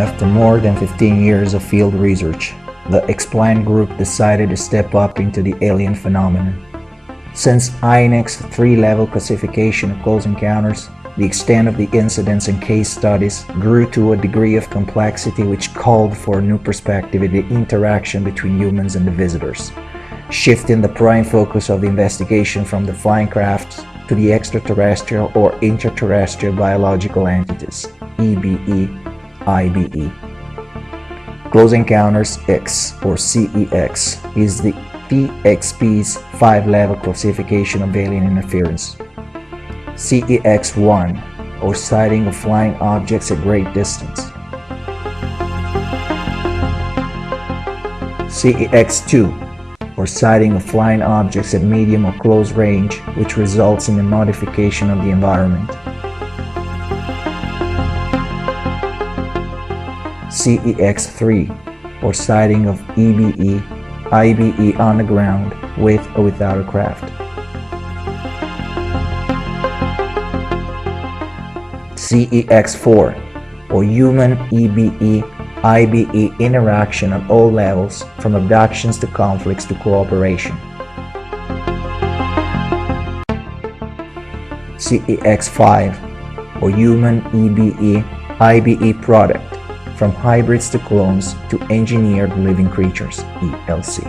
After more than 15 years of field research, the Explain group decided to step up into the alien phenomenon. Since INEC's three-level classification of close encounters, the extent of the incidents and case studies grew to a degree of complexity which called for a new perspective in the interaction between humans and the visitors, shifting the prime focus of the investigation from the flying crafts to the extraterrestrial or interterrestrial biological entities, EBE, IBE. Close Encounters X, or CEX, is the TXP's 5-level classification of alien interference. CEX-1, or sighting of flying objects at great distance. CEX-2, or sighting of flying objects at medium or close range, which results in the modification of the environment. CEX-3, or sighting of EBE, IBE on the ground, with or without a craft. CEX-4, or human EBE, IBE interaction at all levels, from abductions to conflicts to cooperation. CEX-5, or human EBE, IBE product, from hybrids to clones to engineered living creatures, ELC.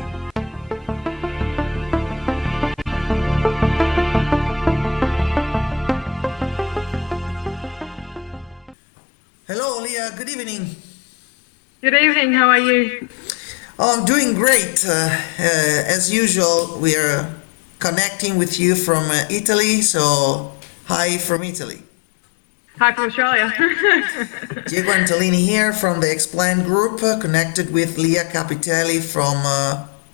Hello, Leah. Good evening. Good evening. How are you? Oh, I'm doing great. As usual, we are connecting with you from Italy. So, hi from Italy. Hi from Australia. Diego Antolini here from the Explain group, connected with Leah Capitelli from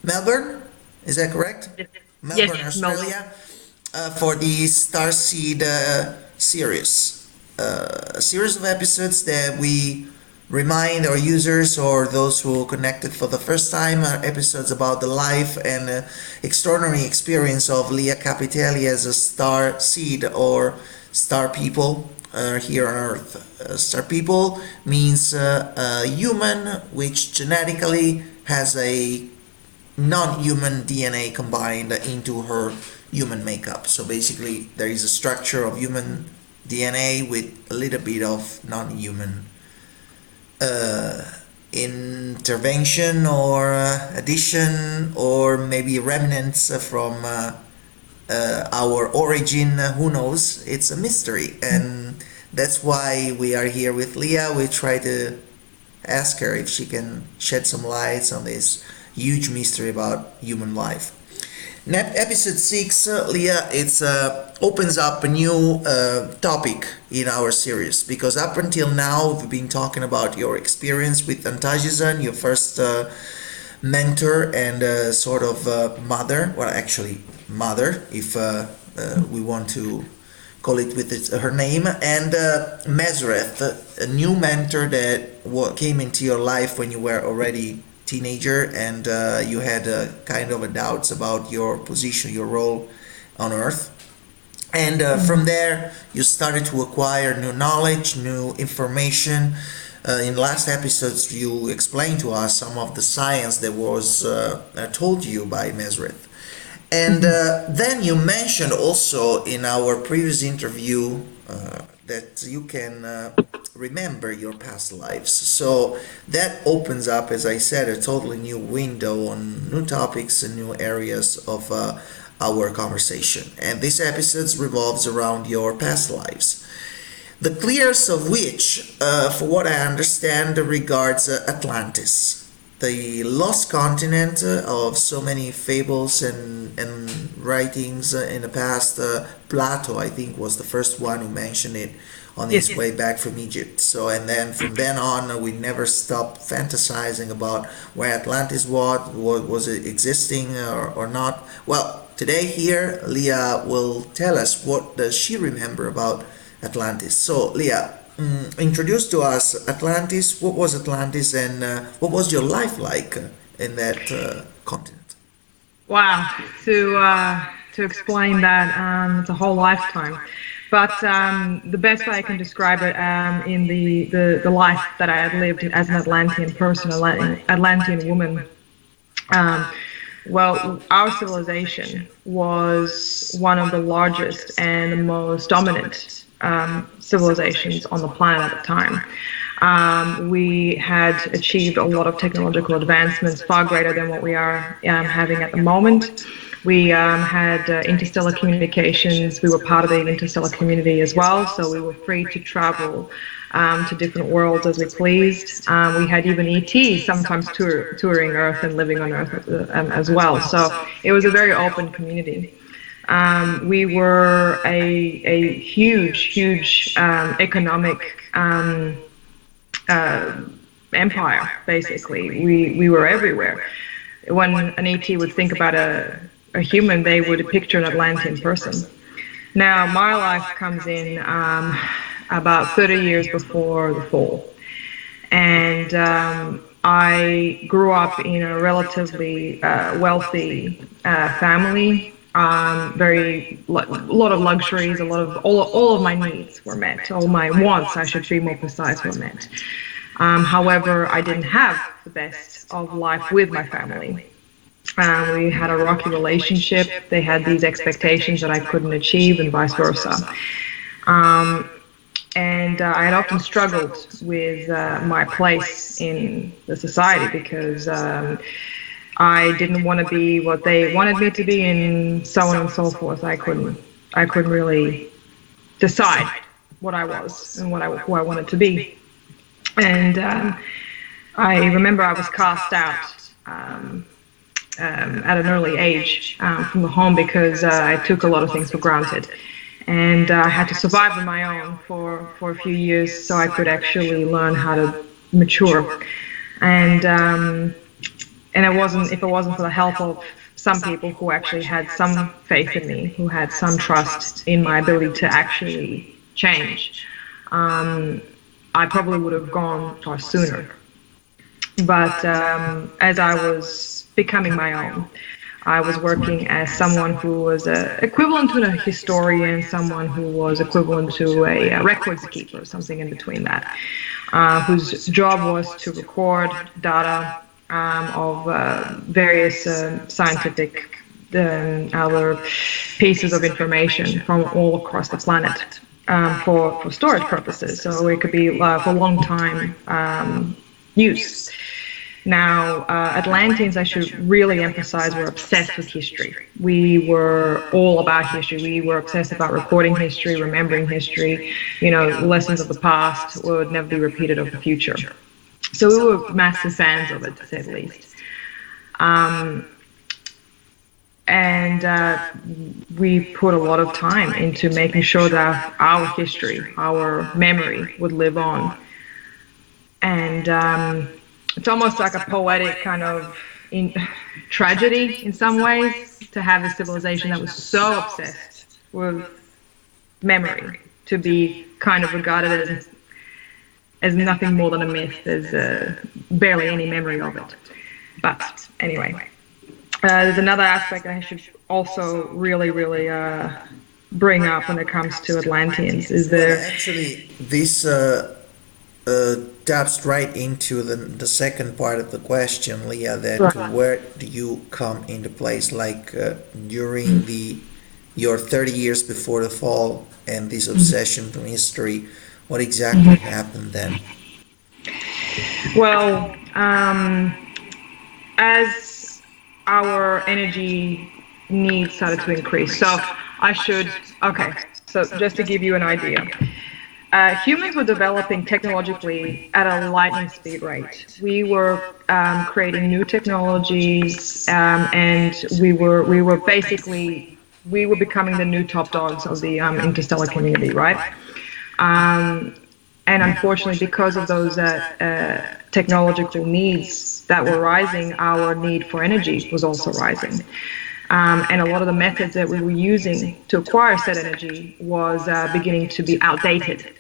Melbourne. Is that correct? Yes. Melbourne, Yes, Australia, for the Starseed series. A series of episodes that we remind our users or those who connected for the first time are episodes about the life and extraordinary experience of Leah Capitelli as a star seed or star people here on Earth. Star people means a human which genetically has a non-human DNA combined into her human makeup. So basically there is a structure of human DNA with a little bit of non-human intervention or addition, or maybe remnants from our origin. Who knows? It's a mystery, and that's why we are here with Leah. We try to ask her if she can shed some lights on this huge mystery about human life. Episode 6, Leah, it's opens up a new topic in our series, because up until now we've been talking about your experience with Antagisan, your first mentor and sort of mother, well actually mother if we want to call it with her name, and Mesreth, a new mentor that came into your life when you were already teenager, and you had kind of a doubts about your position, your role on Earth. And from there, you started to acquire new knowledge, new information. In last episodes, you explained to us some of the science that was told to you by Mesrith. And then you mentioned also in our previous interview that you can remember your past lives. So that opens up, as I said, a totally new window on new topics and new areas of our conversation. And this episode revolves around your past lives. The clearest of which, for what I understand, regards Atlantis, the lost continent of so many fables and writings in the past. Plato, I think, was the first one who mentioned it on his way back from Egypt. So, and then from then on, we never stopped fantasizing about where Atlantis was it existing or not. Well, today here, Leah will tell us what does she remember about Atlantis. So, Leah, introduce to us Atlantis. What was Atlantis, and what was your life like in that continent? Wow. To explain that, it's a whole lifetime. But the best way I can describe it in the life that I had lived as an Atlantean person, Atlantean woman, well, our civilization was one of the largest and the most dominant civilizations on the planet at the time. We had achieved a lot of technological advancements far greater than what we are having at the moment. We had interstellar communications. We were part of the interstellar community as well, so we were free to travel to different worlds as we pleased. We had even ETs sometimes touring Earth and living on Earth as well. So it was a very open community. We were a huge economic empire, basically. We were everywhere. When an ET would think about a human, they would picture an Atlantean person. Now, my life comes in about 30 years before the fall. And I grew up in a relatively wealthy family. Very a lot of luxuries, all of my needs were met. All my wants, I should be more precise, were met. However, I didn't have the best of life with my family. We had a rocky relationship. They had these expectations that I couldn't achieve, and vice versa. And I had often struggled with my place in the society because I didn't want to be what they wanted me to be, and so on and so forth. I couldn't really decide what I was and who I wanted to be. And I remember I was cast out at an early age from the home because I took a lot of things for granted. And I had to survive on my own for a few years so I could actually learn how to mature. And it wasn't, if it wasn't for the help of some people who actually had some faith in me, who had some trust in my ability to actually change, I probably would have gone far sooner. But as I was becoming my own, I was working as someone who was equivalent to a historian, someone who was equivalent to a records keeper, something in between that, whose job was to record data of various scientific other pieces of information from all across the planet for storage purposes. So it could be for long time use. Now, Atlanteans, I should really emphasize, were obsessed with history. We were all about history. We were obsessed about recording history, remembering history. You know, lessons of the past would never be repeated of the future. So we were massive fans of it, to say the least. And we put a lot of time into making sure that our history, our memory would live on. And it's almost like a poetic kind of tragedy in some ways to have a civilization that was so obsessed with memory to be kind of regarded as nothing more than a myth, as barely any memory of it. But anyway, there's another aspect I should also really bring up when it comes to Atlanteans. Is there actually this taps right into the second part of the question, Leah, that Right. where do you come into place, like during your 30 years before the fall and this obsession with history, what exactly happened then? Well, as our energy needs started to increase, so so just to give you an idea, humans were developing technologically at a lightning speed rate. We were creating new technologies, and we were becoming the new top dogs of the interstellar community, right? And unfortunately, because of those technological needs that were rising, our need for energy was also rising. And a lot of the methods that we were using to acquire said energy was beginning to be outdated.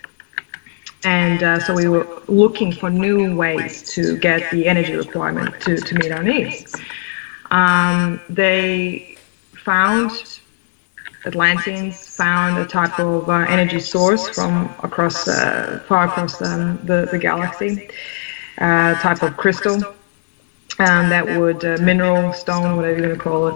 And so we were looking for new ways to get the energy requirement to meet our needs. They found Atlanteans found a type of energy source from across far across the galaxy, type of crystal. That would mineral, stone, whatever you want to call it,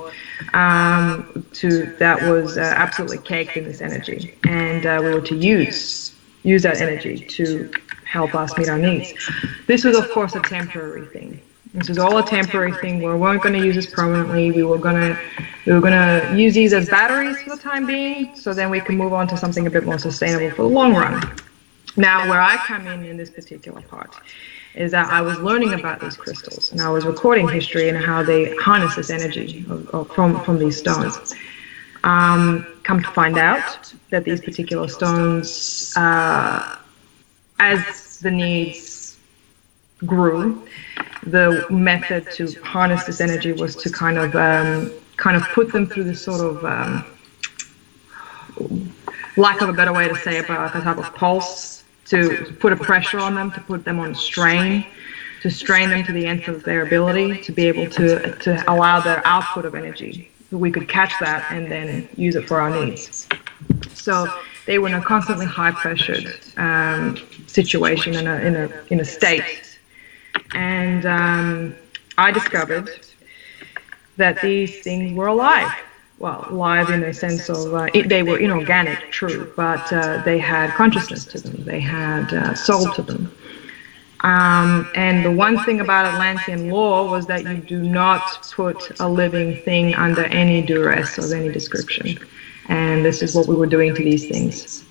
that was absolutely caked in this energy, and we were to use that energy to help us meet our needs. This was, of course, a temporary thing. This was all a temporary thing. We weren't going to use this permanently. We were going to use these as batteries for the time being, so then we can move on to something a bit more sustainable for the long run. Now, where I come in this particular part is that I was learning about these crystals, and I was recording history and how they harness this energy from these stones. Come to find out that these particular stones, as the needs grew, the method to harness this energy was to kind of put them through this sort of lack of a better way to say it, but a type of pulse, to put a pressure on them, to put them on strain, to strain them to the end of their ability, to be able to allow their output of energy. We could catch that and then use it for our needs. So they were in a constantly high-pressured situation, in a state. And I discovered that these things were alive. Well, alive in the sense of they were inorganic, true, but they had consciousness to them. They had soul to them. And the one thing about Atlantean law was that you do not put a living thing under any duress of any description. And this is what we were doing to these things,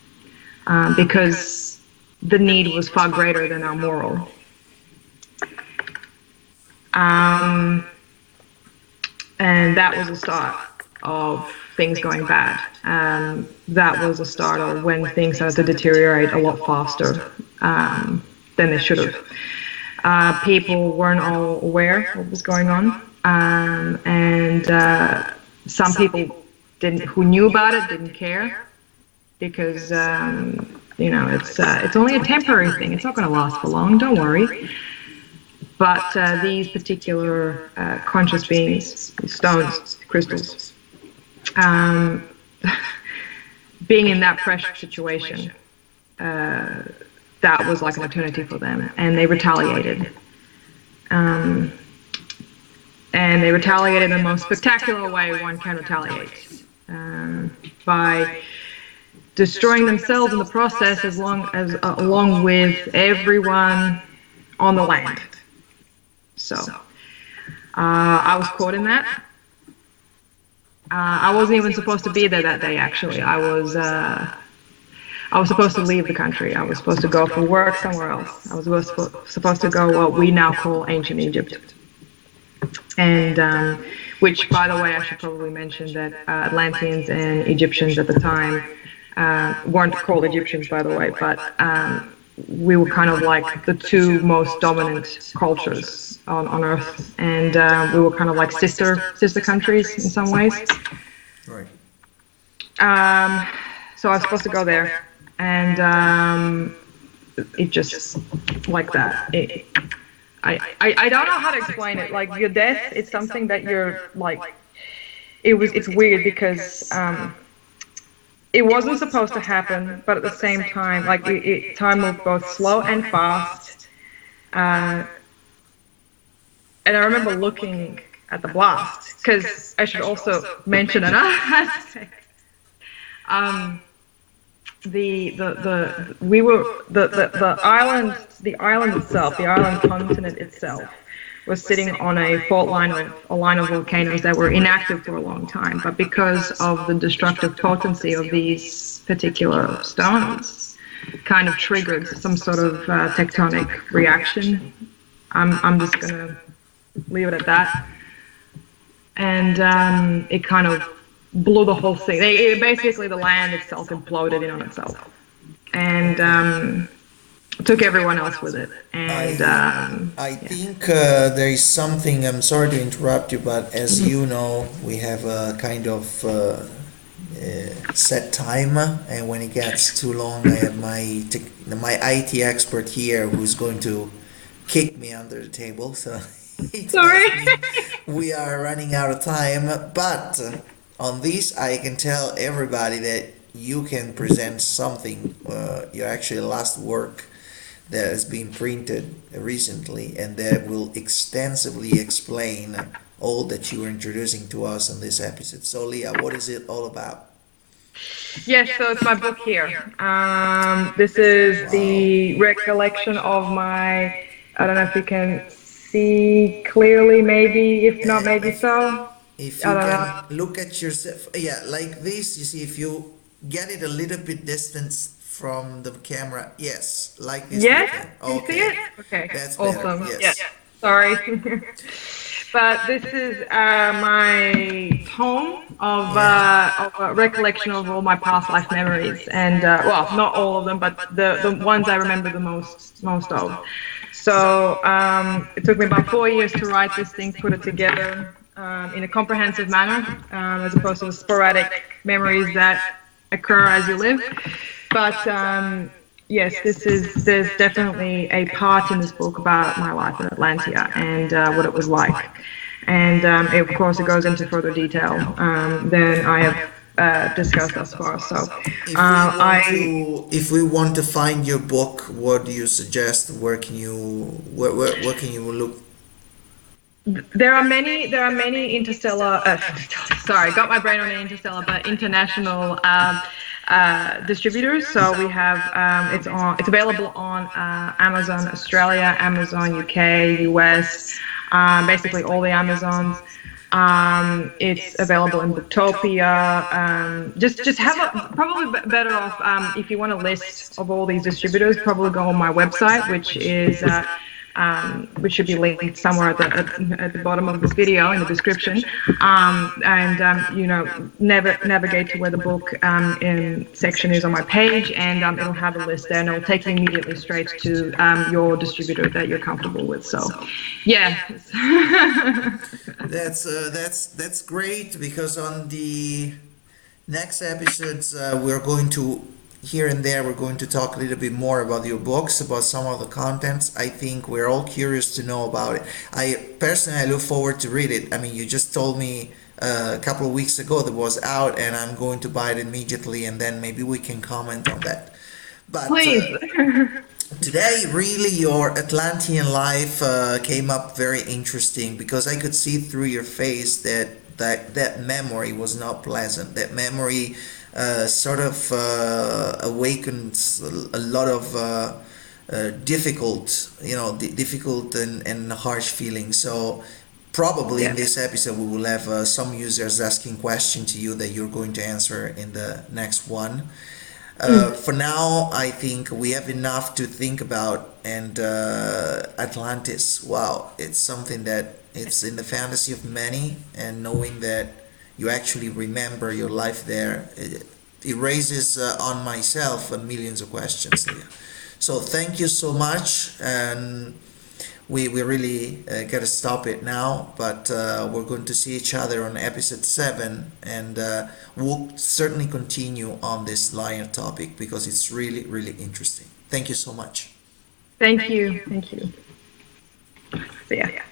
because the need was far greater than our moral. And that was the start of things going bad. That was a start of when things started to deteriorate a lot faster than they should have. People weren't all aware of what was going on, and some people who knew about it didn't care, because it's only a temporary thing. It's not going to last for long. Don't worry. But these particular conscious beings, stones, crystals, being in that pressure situation, that was like an eternity for them, and they retaliated. And they retaliated in the most spectacular way one can retaliate, by destroying themselves in the process, along with everyone on the land. So I was caught in that. I wasn't even supposed to be there that day, actually. I was supposed to leave the country. I was supposed to go for work somewhere else. I was supposed to go what we now call ancient Egypt. And which, by the way, I should probably mention that Atlanteans and Egyptians at the time weren't called Egyptians, by the way, but we were kind of like the two most dominant cultures on Earth, and we were kind of like sister countries in some ways. Right. So I was supposed to go there, and it just like that. I don't know how to explain it. Like, your death, it's something that you're like. It's weird because it wasn't supposed to happen, but at the same time, like time moved both slow and fast. And I remember looking at the blast, because I should also mention another aspect. The island itself, the island continent itself, was sitting on a line of volcanoes that were inactive for a long time, but because of the destructive potency of these particular stones, kind of triggered some sort of tectonic reaction. I'm just gonna leave it at that. And it kind of blew the whole thing. Basically, the land itself imploded in on itself, and took everyone else with it. And I think there is something. I'm sorry to interrupt you, but as you know, we have a kind of set time, and when it gets too long, I have my IT expert here who's going to kick me under the table. So he tells sorry. me we are running out of time, but on this, I can tell everybody that you can present something, your actually last work that has been printed recently, and that will extensively explain all that you are introducing to us in this episode. So, Leah, what is it all about? Yes, so it's my book here. This is the recollection of my, I don't know if you can see clearly, maybe, if not, maybe so. If I you don't can know. look at yourself, yeah, like this, you see, if you get it a little bit distance from the camera, yes, like this we Yes, can. can you see Okay, it? Okay, that's better, awesome. Yeah, yes. sorry. But this is my tome of recollection of all my past life memories, and well, not all of them, but the ones I remember the most of. So it took me about 4 years to write this thing, put it together in a comprehensive manner, as opposed to the sporadic memories that occur as you live. But yes, there's definitely a part in this book about my life in Atlantia and what it was like. And of course, it goes into further detail than I have discussed thus far. So I If we want to find your book, what do you suggest? Where can you look? there are many interstellar. Sorry, got my brain on the interstellar, but international distributors. So we have it's available on Amazon Australia, Amazon UK, US, basically all the Amazons. It's available in Booktopia. Just have probably better off if you want a list of all these distributors. Probably go on my website, which should be linked somewhere at the bottom of this video in the description, and navigate to where the book in section is on my page, and it'll have a list there, and it'll take you immediately straight to your distributor that you're comfortable with. So, yeah. That's great, because on the next episodes we're going to, here and there, we're going to talk a little bit more about your books, about some of the contents. I think we're all curious to know about it. I look forward to read it. I mean, you just told me a couple of weeks ago that was out, and I'm going to buy it immediately, and then maybe we can comment on that. But Please. today, really, your Atlantean life came up very interesting, because I could see through your face that memory was not pleasant. That memory sort of awakens a lot of difficult and harsh feelings. So probably in Yeah. this episode we will have some users asking questions to you that you're going to answer in the next one. For now, I think we have enough to think about. And Atlantis, wow, it's something that it's in the fantasy of many, and knowing that you actually remember your life there, it raises on myself millions of questions. Leah. So thank you so much, and we really got to stop it now, but we're going to see each other on episode 7, and we'll certainly continue on this lion topic, because it's really, really interesting. Thank you so much. Thank you. Thank you. So, yeah.